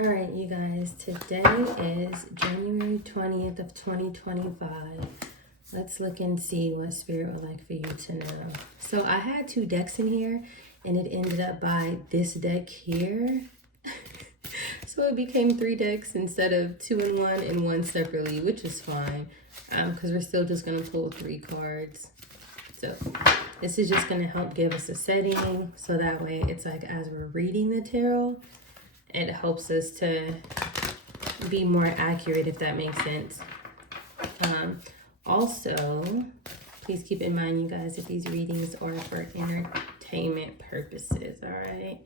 All right, you guys, today is January 20th of 2025. Let's look and see what Spirit would like for you to know. So I had two decks in here and it ended up by this deck here. So it became three decks instead of two in one and one separately, which is fine because we're still just going to pull three cards. So this is just going to help give us a setting so that way it's like as we're reading the tarot, it helps us to be more accurate, if that makes sense. Also, please keep in mind, you guys, that these readings are for entertainment purposes, all right?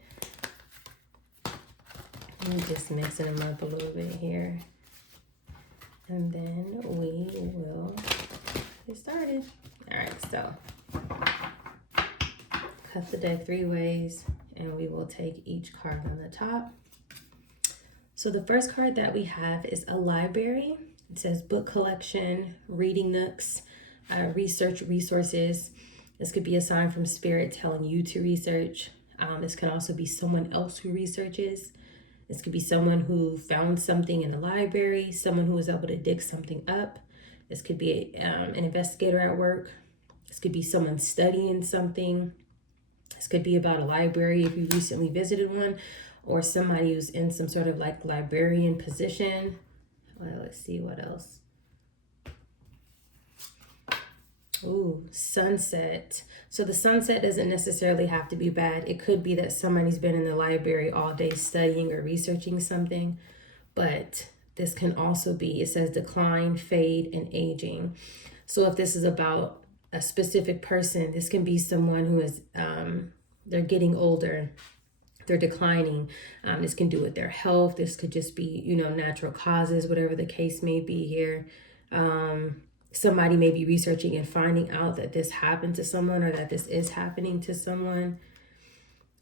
I'm just mixing them up a little bit here. And then we will get started. All right, so cut the deck three ways, and we will take each card on the top. So the first card that we have is a library. It says book collection, reading nooks, research resources. This could be a sign from Spirit telling you to research. This could also be someone else who researches. This could be someone who found something in the library, someone who was able to dig something up. This could be an investigator at work. This could be someone studying something. This could be about a library if you recently visited one, or somebody who's in some sort of like librarian position. Well, let's see what else. Ooh, sunset. So the sunset doesn't necessarily have to be bad. It could be that somebody's been in the library all day studying or researching something, but this can also be, it says decline, fade, and aging. So if this is about a specific person, this can be someone who is, they're getting older, they're declining. This can do with their health. This could just be, natural causes, whatever the case may be here. Somebody may be researching and finding out that this happened to someone or that this is happening to someone.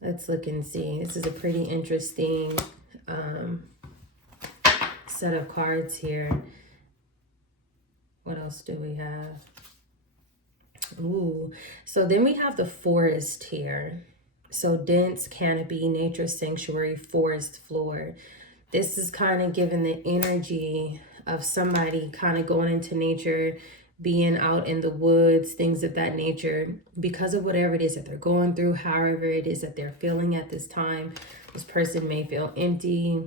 Let's look and see. This is a pretty interesting set of cards here. What else do we have? Ooh, so then we have the forest here. So dense canopy, nature sanctuary, forest floor. This is kind of giving the energy of somebody kind of going into nature, being out in the woods, things of that nature, because of whatever it is that they're going through, however it is that they're feeling at this time. This person may feel empty.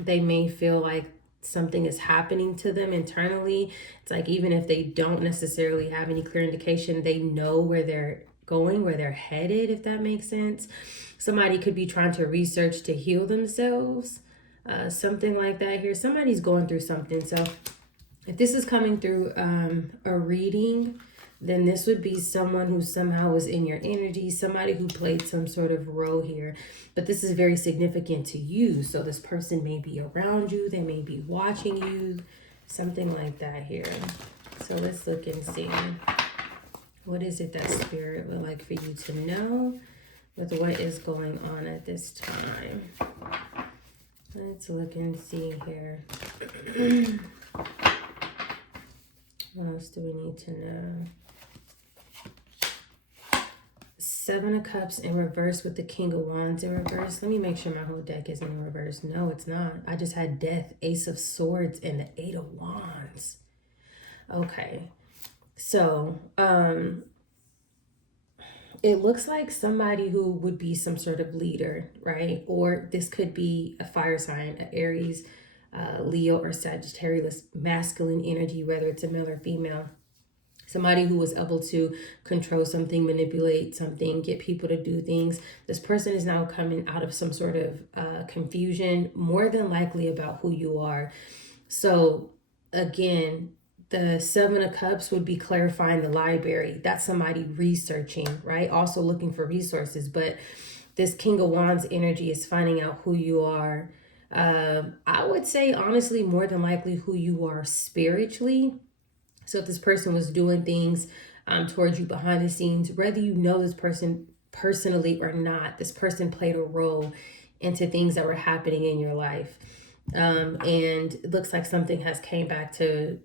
They may feel like something is happening to them internally. It's like even if they don't necessarily have any clear indication, they know where they're going, where they're headed, if that makes sense. Somebody could be trying to research to heal themselves, something like that here. Somebody's going through something. So if this is coming through a reading, then this would be someone who somehow was in your energy, somebody who played some sort of role here. But this is very significant to you. So this person may be around you, they may be watching you, something like that here. So let's look and see. What is it that Spirit would like for you to know with what is going on at this time? Let's look and see here. What else do we need to know? Seven of Cups in reverse with the King of Wands in reverse. Let me make sure my whole deck is in reverse. No, it's not. I just had Death, Ace of Swords, and the Eight of Wands. Okay. So, it looks like somebody who would be some sort of leader, right? Or this could be a fire sign, an Aries, Leo, or Sagittarius, masculine energy, whether it's a male or female. Somebody who was able to control something, manipulate something, get people to do things. This person is now coming out of some sort of confusion, more than likely about who you are. So again, the Seven of Cups would be clarifying the library. That's somebody researching, right? Also looking for resources. But this King of Wands energy is finding out who you are. I would say, honestly, more than likely who you are spiritually. So if this person was doing things towards you behind the scenes, whether you know this person personally or not, this person played a role into things that were happening in your life. And it looks like something has came back to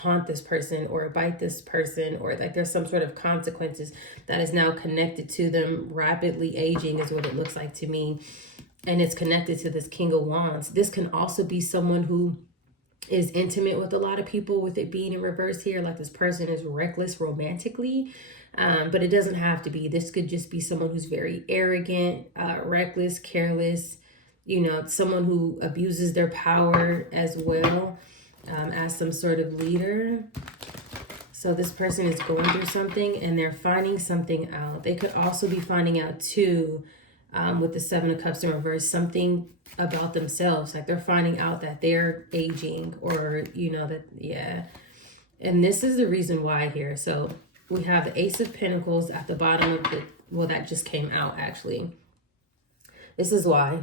haunt this person or bite this person, or like there's some sort of consequences that is now connected to them rapidly aging is what it looks like to me. and it's connected to this King of Wands. This can also be someone who is intimate with a lot of people, with it being in reverse here. Like this person is reckless romantically, but it doesn't have to be. This could just be someone who's very arrogant, reckless, careless, someone who abuses their power as well, as some sort of leader. So this person is going through something and they're finding something out. They could also be finding out too, with the Seven of Cups in reverse, something about themselves. Like they're finding out that they're aging, or, And this is the reason why here. So we have the Ace of Pentacles at the bottom of the, well, that just came out actually. This is why.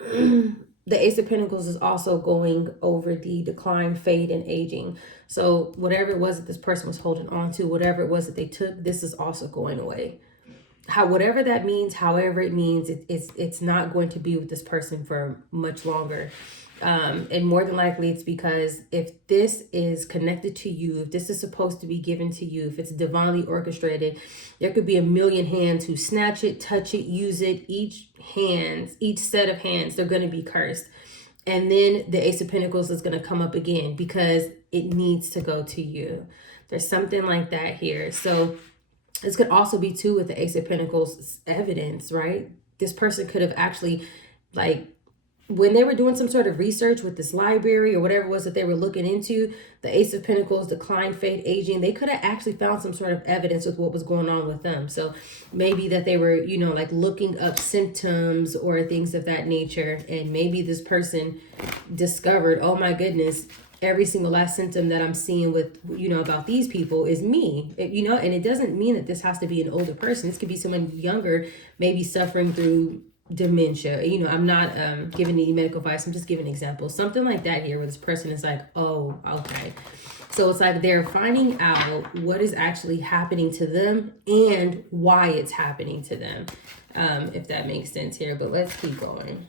The Ace of Pentacles is also going over the decline, fade, and aging. So whatever it was that this person was holding on to, whatever it was that they took, this is also going away. Whatever that means, however it means, it's not going to be with this person for much longer. And more than likely it's because if this is connected to you, if this is supposed to be given to you, if it's divinely orchestrated, there could be a million hands who snatch it, touch it, use it. Each set of hands, they're going to be cursed. And then the Ace of Pentacles is going to come up again because it needs to go to you. There's something like that here. So this could also be too with the Ace of Pentacles evidence, right? This person could have actually, like, when they were doing some sort of research with this library or whatever it was that they were looking into, the Ace of Pentacles, decline, fade, aging, they could have actually found some sort of evidence with what was going on with them. So maybe that they were, like looking up symptoms or things of that nature. And maybe this person discovered, oh my goodness, every single last symptom that I'm seeing with, about these people is me, and it doesn't mean that this has to be an older person. This could be someone younger, maybe suffering through dementia. I'm not giving any medical advice. I'm just giving examples. Something like that here where this person is like, oh, okay. So it's like they're finding out what is actually happening to them and why it's happening to them, if that makes sense here. But let's keep going.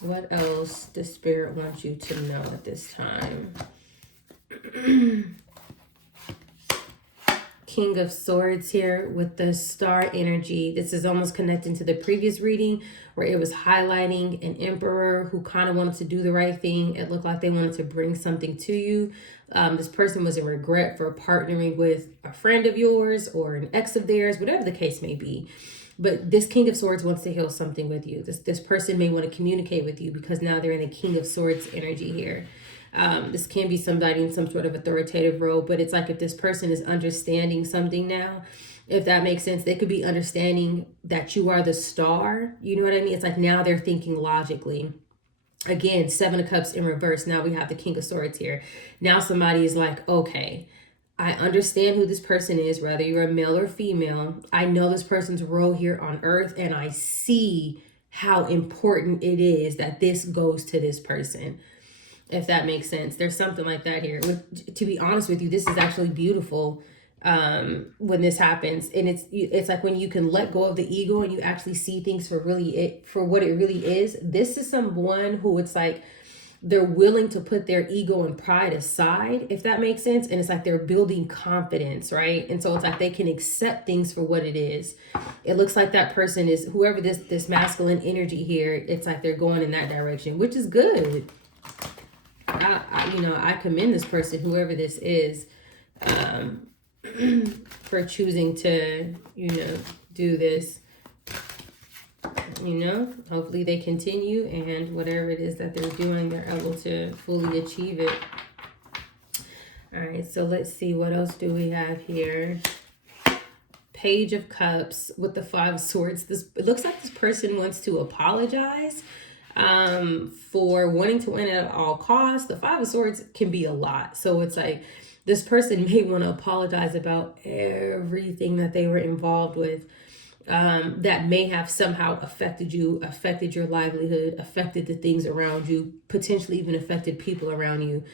What else does Spirit want you to know at this time? King of Swords here with the star energy. This is almost connecting to the previous reading where it was highlighting an emperor who kind of wanted to do the right thing. It looked like they wanted to bring something to you. This person was in regret for partnering with a friend of yours or an ex of theirs, whatever the case may be. But this King of Swords wants to heal something with you. This person may want to communicate with you because now they're in the King of Swords energy here. This can be somebody in some sort of authoritative role, but it's like if this person is understanding something now, if that makes sense, they could be understanding that you are the star. You know what I mean? It's like now they're thinking logically. Again, Seven of Cups in reverse. Now we have the King of Swords here. Now somebody is like, okay, I understand who this person is, whether you're a male or female. I know this person's role here on earth, and I see how important it is that this goes to this person. If that makes sense. There's something like that here. To be honest with you, this is actually beautiful when this happens. And it's like when you can let go of the ego and you actually see things for what it really is. This is someone who it's like they're willing to put their ego and pride aside, if that makes sense. And it's like they're building confidence, right? And so it's like they can accept things for what it is. It looks like that person is, whoever this masculine energy here, it's like they're going in that direction, which is good. I commend this person, whoever this is, for choosing to, do this. Hopefully they continue, and whatever it is that they're doing, they're able to fully achieve it. All right, so let's see, what else do we have here? Page of Cups with the Five of Swords. It looks like this person wants to apologize for wanting to win at all costs. The Five of Swords can be a lot. So it's like this person may want to apologize about everything that they were involved with, that may have somehow affected you, affected your livelihood, affected the things around you, potentially even affected people around you.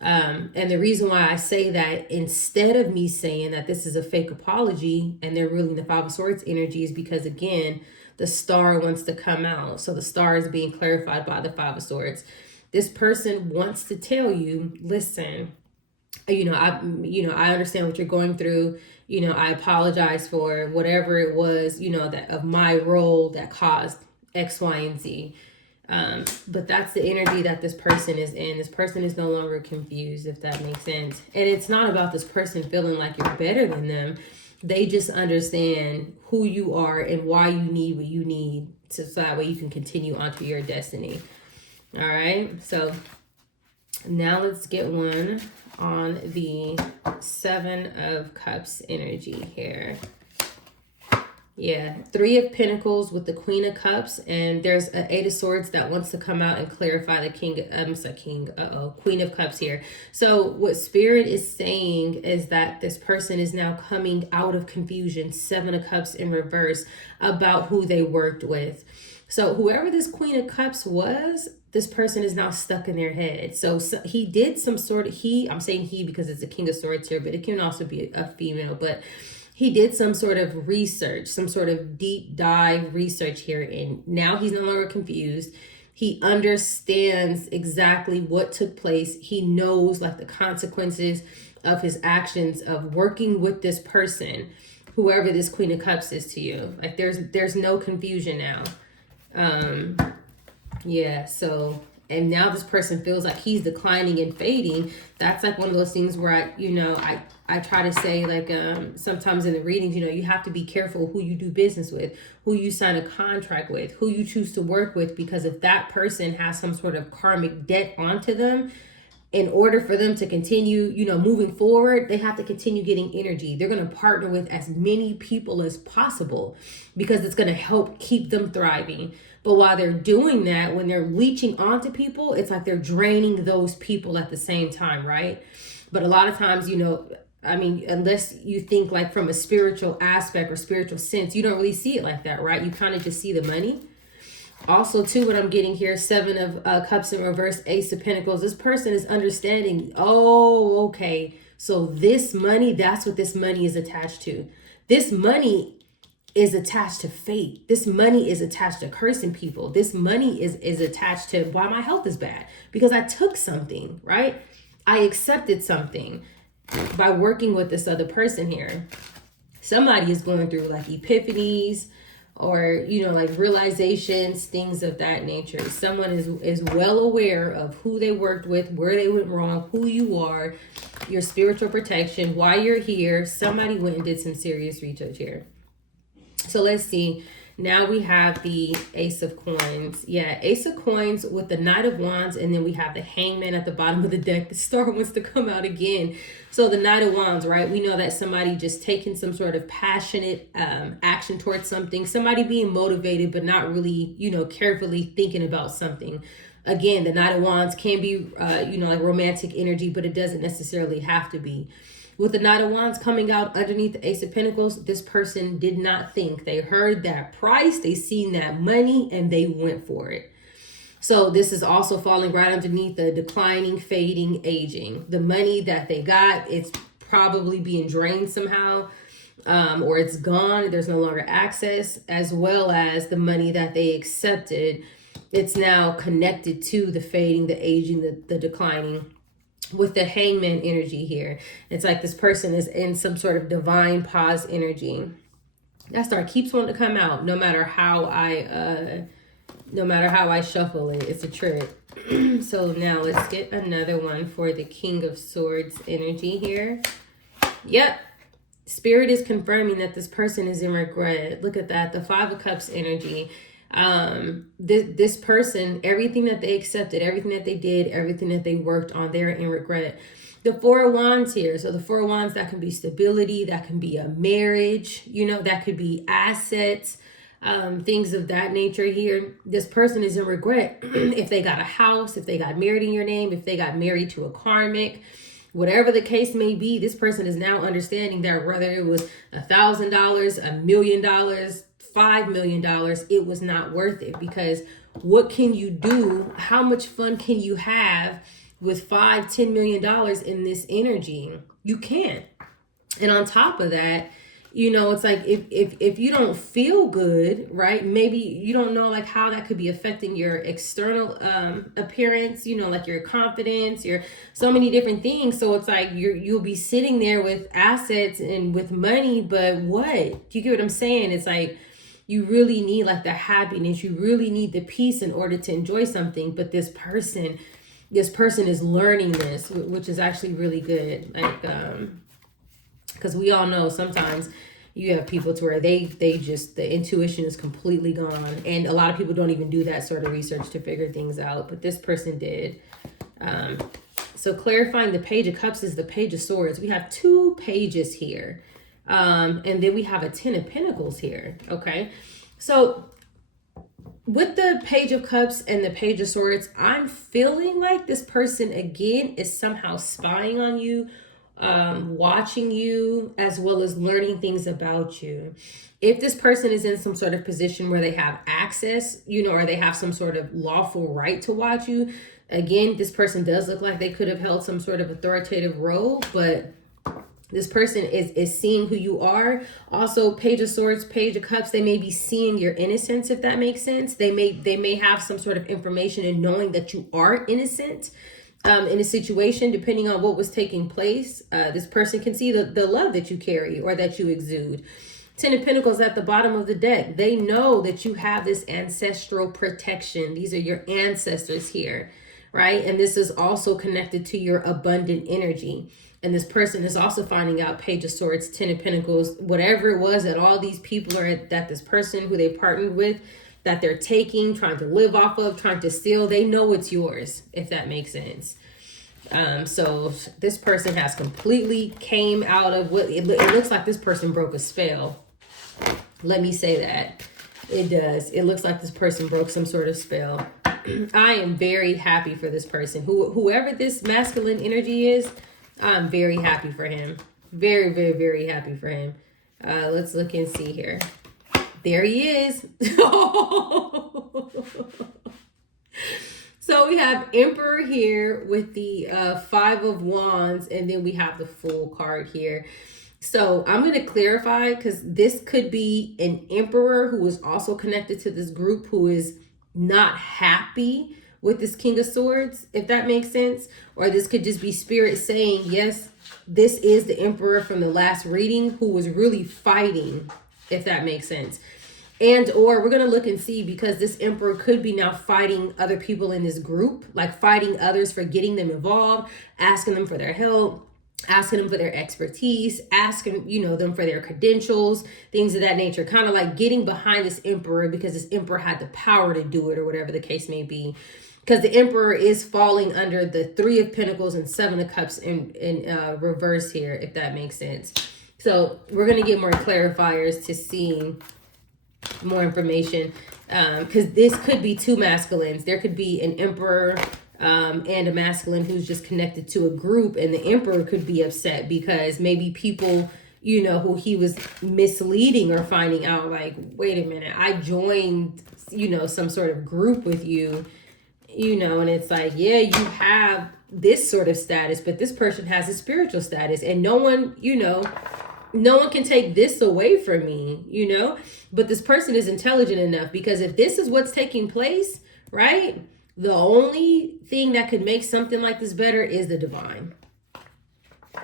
And the reason why I say that instead of me saying that this is a fake apology and they're really the Five of Swords energy is because, again, the star wants to come out. So the star is being clarified by the Five of Swords. This person wants to tell you, listen, I understand what you're going through. I apologize for whatever it was, that of my role that caused X, Y, and Z. But that's the energy that this person is in. This person is no longer confused, if that makes sense. And it's not about this person feeling like you're better than them. They just understand who you are and why you need what you need, so that way you can continue onto your destiny. All right. So now let's get one on the Seven of Cups energy here. Yeah, Three of Pentacles with the Queen of Cups, and there's an Eight of Swords that wants to come out and clarify the Queen of Cups here. So what Spirit is saying is that this person is now coming out of confusion, Seven of Cups in reverse, about who they worked with. So whoever this Queen of Cups was, this person is now stuck in their head. So he did some sort of, I'm saying he because it's a King of Swords here, but it can also be a female, but he did some sort of research, some sort of deep dive research here, and now he's no longer confused. He understands exactly what took place. He knows like the consequences of his actions of working with this person, whoever this Queen of Cups is to you. Like there's no confusion now. Yeah, so, and now this person feels like he's declining and fading. That's like one of those things where I try to say, like, sometimes in the readings, you have to be careful who you do business with, who you sign a contract with, who you choose to work with, because if that person has some sort of karmic debt onto them, in order for them to continue, moving forward, they have to continue getting energy. They're going to partner with as many people as possible because it's going to help keep them thriving. But while they're doing that, when they're leeching onto people, it's like they're draining those people at the same time, right? But a lot of times, unless you think like from a spiritual aspect or spiritual sense, you don't really see it like that, right? You kind of just see the money. Also, too, what I'm getting here, Seven of Cups in reverse, Ace of Pentacles. This person is understanding, oh, okay, so this money, that's what this money is attached to. This money is attached to fate. This money is attached to cursing people. This money is attached to why my health is bad. Because I took something, right? I accepted something by working with this other person here. Somebody is going through like epiphanies, or like realizations, things of that nature. Someone is well aware of who they worked with, where they went wrong, who you are, your spiritual protection, why you're here. Somebody went and did some serious research here. So let's see. Now we have the Ace of Coins. Yeah, Ace of Coins with the Knight of Wands, and then we have the Hangman at the bottom of the deck. The star wants to come out again. So the Knight of Wands, right? We know that somebody just taking some sort of passionate action towards something. Somebody being motivated, but not really, carefully thinking about something. Again, the Knight of Wands can be, like romantic energy, but it doesn't necessarily have to be. With the Knight of Wands coming out underneath the Ace of Pentacles, this person did not think. They heard that price, they seen that money, and they went for it. So this is also falling right underneath the declining, fading, aging. The money that they got, it's probably being drained somehow, or it's gone. There's no longer access, as well as the money that they accepted. It's now connected to the fading, the aging, the declining. With the Hangman energy here, it's like this person is in some sort of divine pause energy. That star keeps wanting to come out, no matter how I shuffle it. It's a trick. So now let's get another one for the King of Swords energy here. Yep. Spirit is confirming that this person is in regret. Look at that. The Five of Cups energy. This person, everything that they accepted, everything that they did, everything that they worked on, they're in regret. The Four of Wands here. So the Four of Wands, that can be stability, that can be a marriage, that could be assets, things of that nature here. This person is in regret if they got a house, if they got married in your name, if they got married to a karmic. Whatever the case may be, this person is now understanding that whether it was $1,000, $1 million, $5 million, it was not worth it, because what can you do? How much fun can you have with $5-10 million in this energy? You can't. And on top of that, it's like if you don't feel good, right? Maybe you don't know like how that could be affecting your external appearance, like your confidence, your so many different things. So it's like you'll be sitting there with assets and with money, but what? Do you get what I'm saying? It's like You really need like the happiness. You really need the peace in order to enjoy something. But this person is learning this, which is actually really good. Like, because we all know sometimes you have people to where they just, the intuition is completely gone, and a lot of people don't even do that sort of research to figure things out, but this person did. So clarifying, the Page of Cups is the Page of Swords. We have 2 pages here, and then we have a 10 of Pentacles here. Okay, so with the Page of Cups and the Page of Swords, I'm feeling like this person again is somehow spying on you, watching you, as well as learning things about you. If this person is in some sort of position where they have access, or they have some sort of lawful right to watch you, again, this person does look like they could have held some sort of authoritative role, but this person is seeing who you are. Also, Page of Swords, Page of Cups, they may be seeing your innocence, if that makes sense. They may have some sort of information in knowing that you are innocent. In a situation, depending on what was taking place, this person can see the love that you carry or that you exude. 10 of Pentacles at the bottom of the deck. They know that you have this ancestral protection. These are your ancestors here, right? And this is also connected to your abundant energy. And this person is also finding out, Page of Swords, 10 of Pentacles, whatever it was that all these people are, that this person who they partnered with, that they're taking, trying to live off of, trying to steal, they know it's yours, if that makes sense. So this person has completely came out of what it looks like. This person broke a spell. Let me say that. It does. It looks like this person broke some sort of spell. I am very happy for this person. Whoever this masculine energy is, I'm very happy for him. Very, very, very happy for him. Let's look and see here. There he is. So we have Emperor here with the 5 of Wands, and then we have the Fool card here. So I'm going to clarify, because this could be an Emperor who is also connected to this group who is not happy with this King of Swords, if that makes sense. Or this could just be Spirit saying, yes, this is the Emperor from the last reading who was really fighting, if that makes sense. And or we're going to look and see, because this Emperor could be now fighting other people in this group, like fighting others for getting them involved, asking them for their help, asking them for their expertise, asking, them for their credentials, things of that nature, kind of like getting behind this Emperor because this Emperor had the power to do it, or whatever the case may be. Because the Emperor is falling under the 3 of Pentacles and 7 of Cups in reverse here, if that makes sense. So we're going to get more clarifiers to see more information, because this could be 2 masculines. There could be an Emperor and a masculine who's just connected to a group, and the Emperor could be upset because maybe people, who he was misleading or finding out, like, wait a minute, I joined, some sort of group with you, and it's like, yeah, you have this sort of status, but this person has a spiritual status, and no one can take this away from me, but this person is intelligent enough, because if this is what's taking place, right, the only thing that could make something like this better is the divine.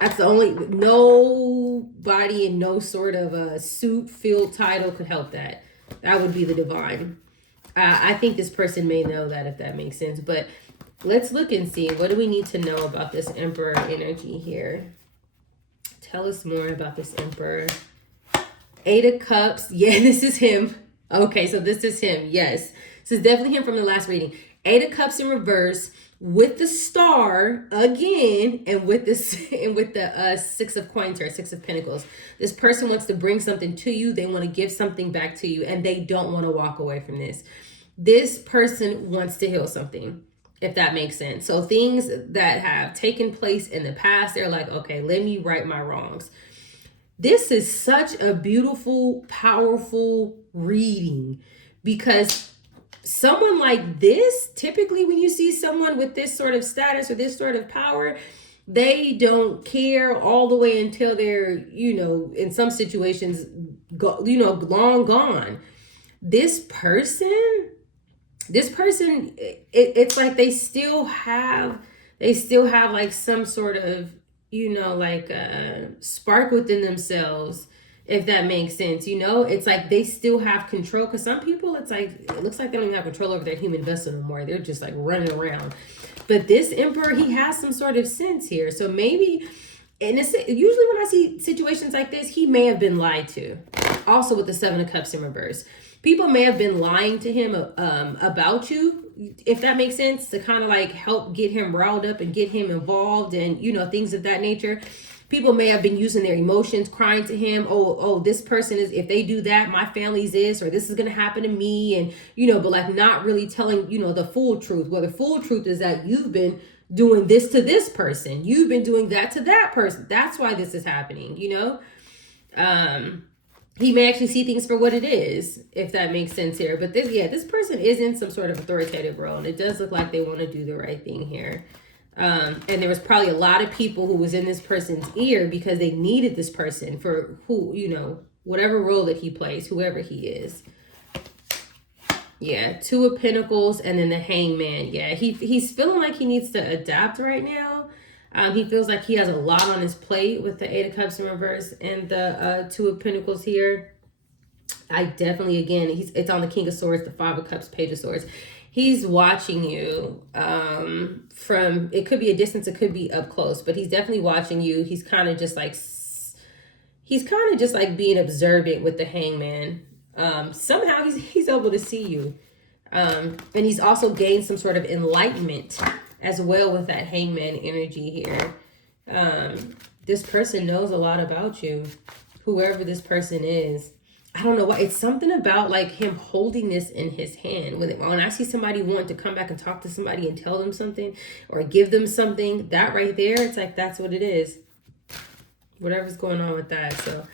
That's the only, nobody in no sort of a suit, field, title could help that. That would be the divine. I think this person may know that, if that makes sense, but let's look and see. What do we need to know about this Emperor energy here? Tell us more about this Emperor. 8 of Cups. Yeah, this is him. Okay, so this is him. Yes. This is definitely him from the last reading. 8 of Cups in reverse with the Star again, and with this and with the 6 of Coins or 6 of Pentacles. This person wants to bring something to you. They want to give something back to you, and they don't want to walk away from this. This person wants to heal something, if that makes sense. So things that have taken place in the past, they're like, okay, let me right my wrongs. This is such a beautiful, powerful reading, because someone like this, typically when you see someone with this sort of status or this sort of power, they don't care all the way until they're, in some situations, long gone. This person, it's like they still have like some sort of, like a spark within themselves. if that makes sense. You know, it's like they still have control, because some people, it's like, it looks like they don't even have control over their human vessel anymore. They're just like running around. But this emperor, he has some sort of sense here. So maybe, and it's usually when I see situations like this, he may have been lied to. Also with the Seven of Cups in reverse, people may have been lying to him about you, if that makes sense, to kind of like help get him riled up and get him involved and, you know, things of that nature. People may have been using their emotions, crying to him, oh, this person is, if they do that, my family's this, or this is going to happen to me. And, you know, but like not really telling, you know, the full truth. Well, the full truth is that you've been doing this to this person. You've been doing that to that person. That's why this is happening, you know? He may actually see things for what it is, if that makes sense here. But this person is in some sort of authoritative role. And it does look like they want to do the right thing here. And there was probably a lot of people who was in this person's ear because they needed this person for who, you know, whatever role that he plays, whoever he is. Yeah, Two of Pentacles and then the Hangman. Yeah, he's feeling like he needs to adapt right now. He feels like he has a lot on his plate with the Eight of Cups in reverse and the Two of Pentacles here. I definitely, again, it's on the King of Swords, the Five of Cups, Page of Swords. He's watching you from, it could be a distance, it could be up close, but he's definitely watching you. He's kind of just like being observant with the Hangman. Somehow he's able to see you. And he's also gained some sort of enlightenment as well with that Hangman energy here. This person knows a lot about you, whoever this person is. I don't know why. It's something about like him holding this in his hand. When I see somebody want to come back and talk to somebody and tell them something or give them something, that right there, it's like, that's what it is. Whatever's going on with that. So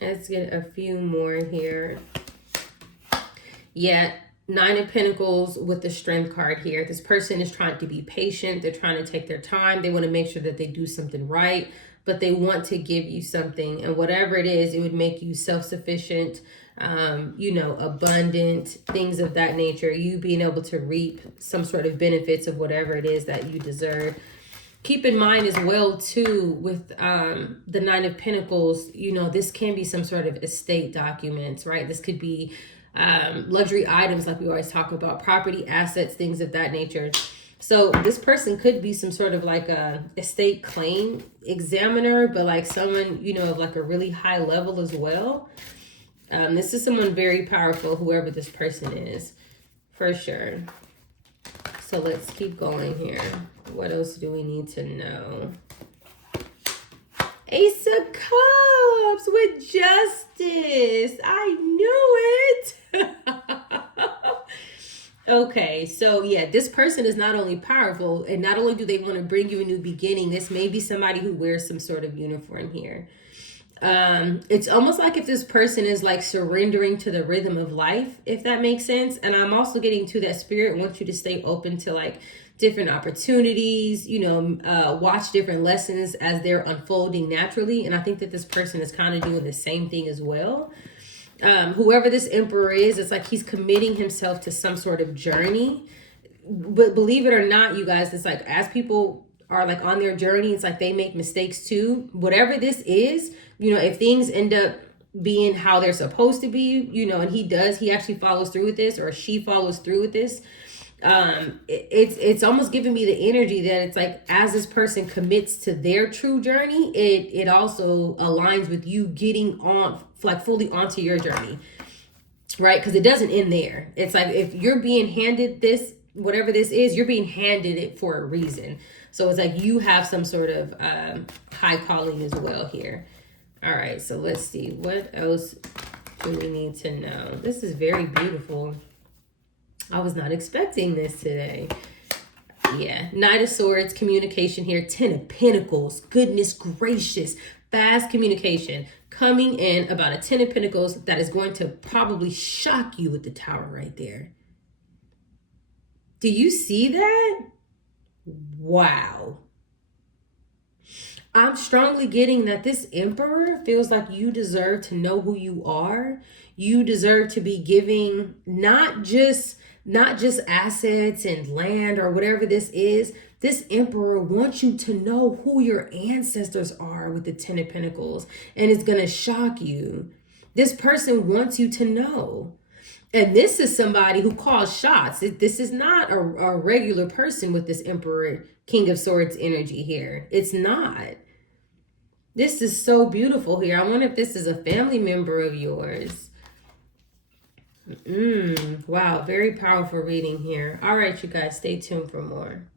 let's get a few more here. Yeah, Nine of Pentacles with the Strength card here. This person is trying to be patient. They're trying to take their time. They want to make sure that they do something right, but they want to give you something. And whatever it is, it would make you self-sufficient, you know, abundant, things of that nature. You being able to reap some sort of benefits of whatever it is that you deserve. Keep in mind as well, too, with the Nine of Pentacles, you know, this can be some sort of estate documents, right? This could be luxury items like we always talk about, property, assets, things of that nature. So this person could be some sort of like a estate claim examiner, but like someone, you know, of like a really high level as well. This is someone very powerful, whoever this person is, for sure. So let's keep going here. What else do we need to know? Ace of Cups with Justice. I knew it. Okay, so yeah, this person is not only powerful, and not only do they want to bring you a new beginning, this may be somebody who wears some sort of uniform here. It's almost like if this person is like surrendering to the rhythm of life, if that makes sense. And I'm also getting to that spirit wants you to stay open to like different opportunities, you know, watch different lessons as they're unfolding naturally. And I think that this person is kind of doing the same thing as well. Whoever this emperor is, it's like he's committing himself to some sort of journey. But believe it or not, you guys, it's like as people are like on their journey, it's like they make mistakes too. Whatever this is, you know, if things end up being how they're supposed to be, you know, and he actually follows through with this, or she follows through with this, it's almost giving me the energy that it's like as this person commits to their true journey, it also aligns with you getting on like fully onto your journey, right? Because it doesn't end there. It's like if you're being handed this, whatever this is, you're being handed it for a reason. So it's like you have some sort of high calling as well here. All right, so let's see. What else do we need to know? This is very beautiful. I was not expecting this today. Yeah, Knight of Swords, communication here. Ten of Pentacles, goodness gracious. Fast communication coming in about a Ten of Pentacles that is going to probably shock you with the Tower right there. Do you see that? Wow. I'm strongly getting that this emperor feels like you deserve to know who you are. You deserve to be giving not just not just assets and land or whatever this is. This Emperor wants you to know who your ancestors are with the Ten of Pentacles, and it's going to shock you. This person wants you to know. And this is somebody who calls shots. This is not a regular person with this Emperor, King of Swords energy here. It's not. This is so beautiful here. I wonder if this is a family member of yours. Wow, very powerful reading here. All right, you guys, stay tuned for more.